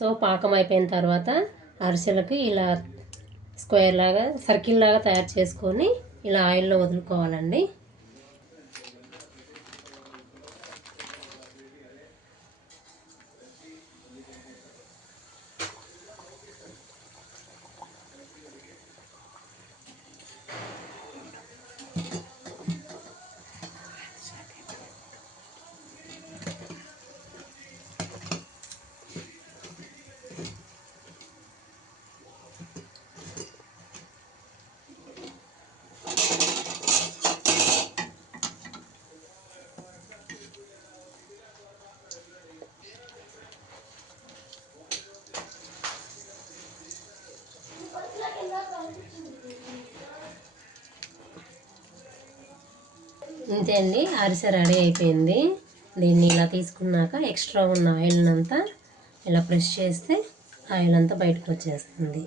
So పాకం అయిపోయిన తర్వాత అరిసెలకు ఇలా స్క్వేర్ లాగా సర్కిల్ లాగా తయారు చేసుకొని ఇలా ఆయిల్లో వదులుకోవాలండి. ఇంతే అండి. అరిసె రెడీ అయిపోయింది. దీన్ని ఇలా తీసుకున్నాక ఎక్స్ట్రా ఉన్న ఆయిల్ అంతా ఇలా ప్రెస్ చేస్తే ఆయిల్ అంతా బయటకు వచ్చేస్తుంది.